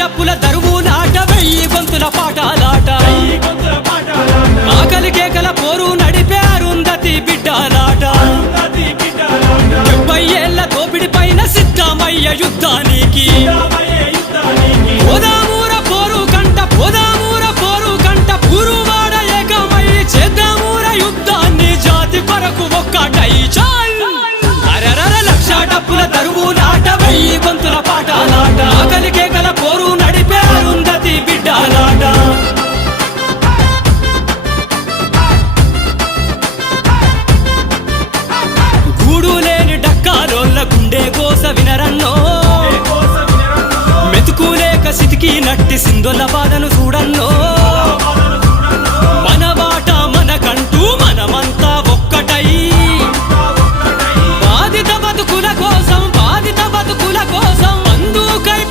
డప్పుల దరువు నాట వెయ్యి గొంతుల పాటాలాట ఆకలి కేకల పోరు నడిపే అరుంధతి బిడ్డలాట. డెబ్బై ఏళ్ళ దోపిడి పైన సిద్ధమయ్య యుద్ధానికి. పోదామూర పోరు కంట పోదామూర పోరు కంట పురువాడ ఏకమై చేద్దామూర యుద్ధాన్ని. జాతి కొరకు ఒక్కటై చాల్. నట్టి సింధుల బాధను చూడన్నో